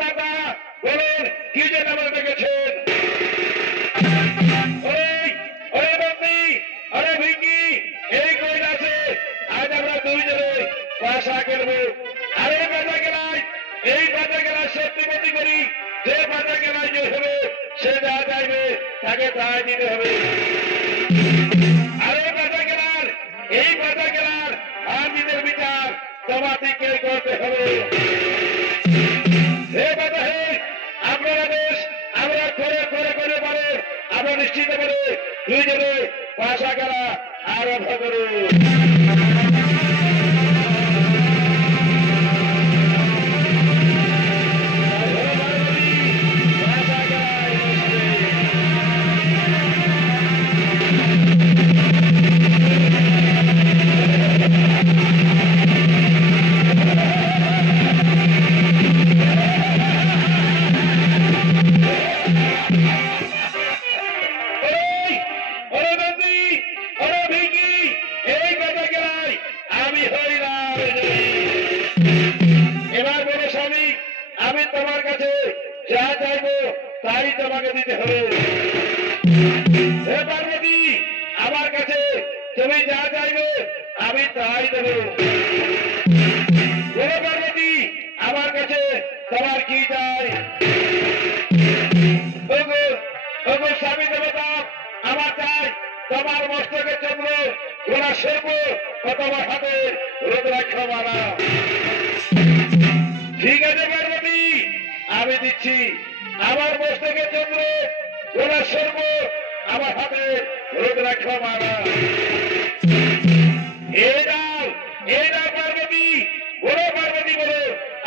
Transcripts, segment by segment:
মাতা বলুন কি জন্য আমরা ডেকেছেন? এই কৈলাসে আজ আমরা দুইজনে পাশা খেলবো। আর এই পাশা খেলায় সত্যিমতি করি, যে পাশা খেলায় যে হবে সে যা চাইবে তাকে তাই দিতে হবে। আর এই পাশা খেলার আর নিজের বিচার তোমাদেরকে করতে হবে। হে বাধা হে, আপনারা দেশ আমরা করে করে করে পারে আমরা নিশ্চিত করে দুইজনে পাশা খেলা আরম্ভ করুন। এবার বলো স্বামী, আমি তোমার কাছে যা চাইবো তাই তোমাকে দিতে হবে। হে পার্বতী, আমার কাছে তুমি যা চাইবে আমি তাই দেব। বলো পার্বতী, আমার কাছে তোমার কি চাই? স্বামী দেবতা, আমার চাই তোমার মস্তকে চন্দ্র, গোলা সর্ব, তোমার হাতে রুদ্রাক্ষ মালা। ঠিক আছে পার্বতী, আমি দিচ্ছি। আমার মস্তকে চন্দ্র, গোলা সর্ব, আমার হাতে রুদ্রাক্ষ মালা। এই দাও পার্বতী, বলো পার্বতী বলো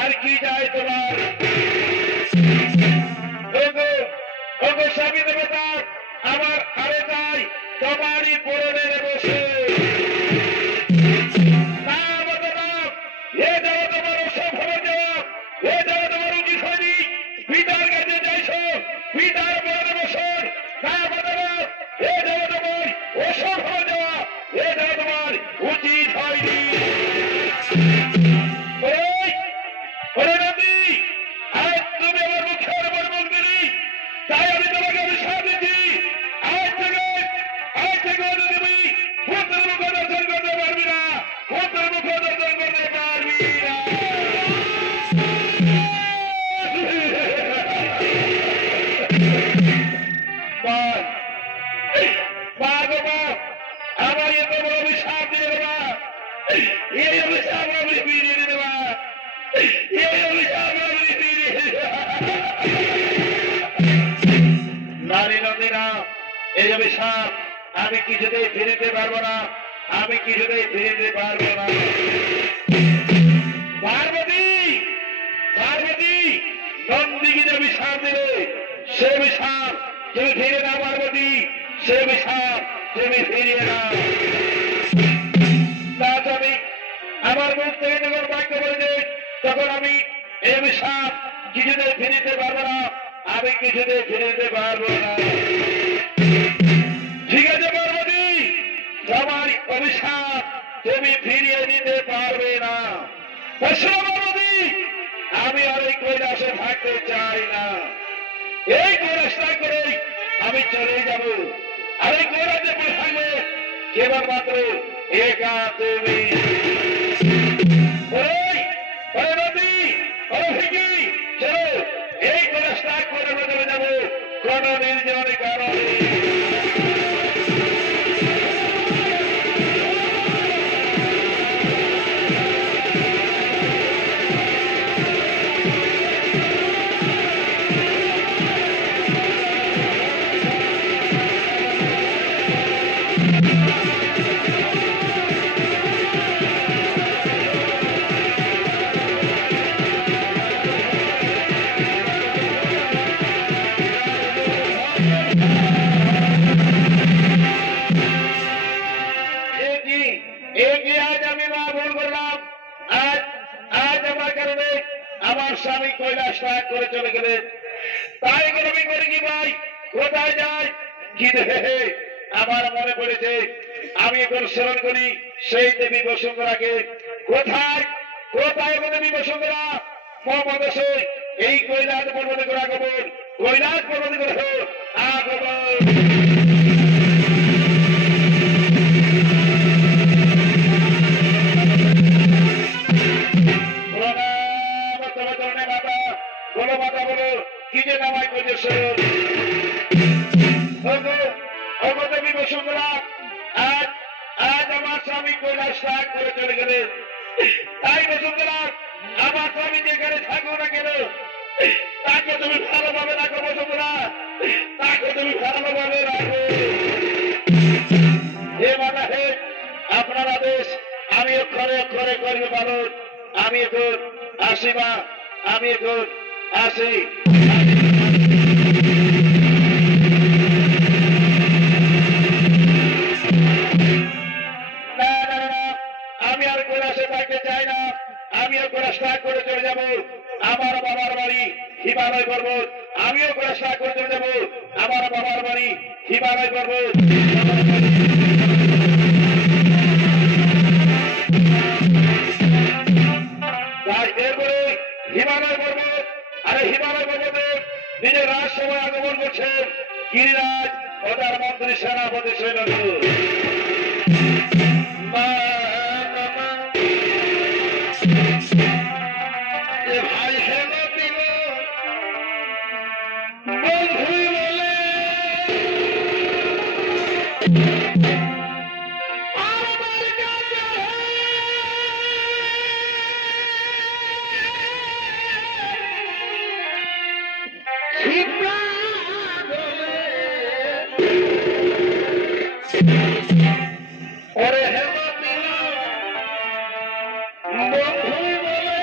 আর কি চাই তোমার? স্বামী দেবতা, আমার আরে চাই তোমারই পূরণের বসে। পিতার কাছে যাইছো, পিতার পরে বসন না বদলাত, এ যাওয়া তোমার ওসব হয়ে যাওয়া, এ যাওয়া তোমার উচিত হয়নি। আজ তুমি আমার মুখের উপর মন্দিরি, তাই আমি তোমাকে বিশ্বাস দিচ্ছি। আজ থেকে তুমি পুত্রের মুখ দর্শন করতে পারবি না, পুত্রের মুখ দর্শন করতে পারবি না। আমার এত বড় অভিশাপ দিয়ে দেবা, এই অভিশাপ আমি ফিরিয়ে দেবা, এই অভিশাপ আমি ফিরিয়ে দেবা। নারী নন্দীরা, এই অভিশাপ আমি কিছুতেই ফিরিতে পারবো না, আমি কিছুতেই ফিরিতে পারবো না। পার্বতী, নন্দীকে যে অভিশাপ দিলে সে অভিশাপ তুমি ফিরে না। পার্বতী, সে অভিশাপ তুমি ফিরিয়ে না। আমি আমার মুখ থেকে যখন বাক্য বলেছে তখন আমি এই অভিশাপ কিছুতেই ফিরিতে পারবো না, আমি কিছুতেই ফিরিতে পারবো না। ঠিক আছে পার্বতী, তোমার অভিশাপ তুমি ফিরিয়ে নিতে পারবে না। পার্বতী, আমি আর এই কৈলাসে থাকতে চাই না। এই কৈলাসটা করেই আমি চলে যাব। আর এই কৈলাসে থাকবে কেবলমাত্র একা তুমি। চলো এই কৈলাসটা করে চলে যাবো কোন নির্জন কারণে। আমার স্বামী কৈলাস ত্যাগ করে চলে গেলেন। তাই আমি করি কি ভাই, কোথায় যাই কি দেখে আমার মনে পড়েছে আমি এখন স্মরণ করি সেই দেবী বসুন্ধরাকে। কোথায় কোথায় দেবী বসুন্ধরা? মহাদেশে এই কৈলাস পর্বতে করে আগমন, কৈলাস পর্বতে করে আগমন। মাতা বলো কি যে নামাই করেছ দেবী বসুন্ধরা, আজ আজ আমার স্বামী কৈলাস ত্যাগ করে চলে গেলেন। তাই বসুন্ধরা, আমার স্বামী যেখানে থাকো না কেন তাকে তুমি ভালোভাবে রাখো বসুন্ধরা, তাকে তুমি ভালোভাবে রাখো। হে মাতা হে, আপনার আদেশ আমি অক্ষরে অক্ষরে করবে পালন। আমি এখন আসি মা, আমি এখন আসি। আমি আর কৈলাসে থাকতে চাই না, আমিও কৈলাস ত্যাগ করে চলে যাব আমার বাবার বাড়ি হিমালয় পর্বত। আমিও কৈলাস ত্যাগ করে চলে যাব আমার বাবার বাড়ি হিমালয় পর্বত। তাই এরপরে হিমালয় পর্বত, আরে হিমালয় পর্বতে নিজের রাজসভায় আগমন করছেন গিরিরাজ প্রধানমন্ত্রী সেনাপতি সৈন্য। ভাই হেন দিল বন্ধু বলে আমার কাছে ওরে হেন দিল বন্ধু বলে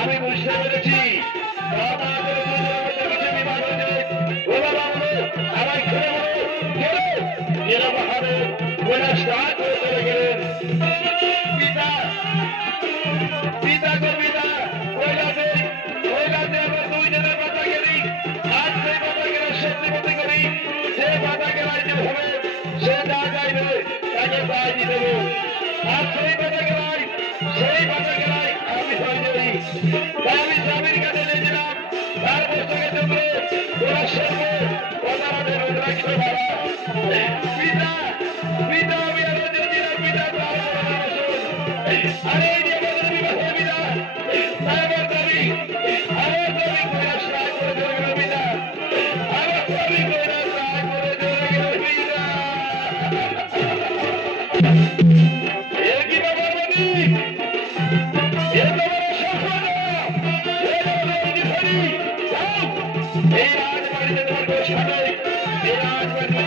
আমি বুঝতে পেরেছি আমি স্বামীর কাছে গেছিলাম তার বছরের জন্য ওরা সর্ব প্রধানের রুদ্রাক্ষ ভাড়া পিতা পিতা আমি আরো দিয়েছিলাম পিতা আরে এই যে আমাদের বিবাহের পিতা আমার দাবি কৈলাস রায় করে চলে গেল পিতা আমার দাবি কৈলাস রায় করে চলে গেল পিতা এ কি বাবার দাবি এ তোমার এই রাজবাড়িতে তোমার বসা নেই এই রাজবাড়ি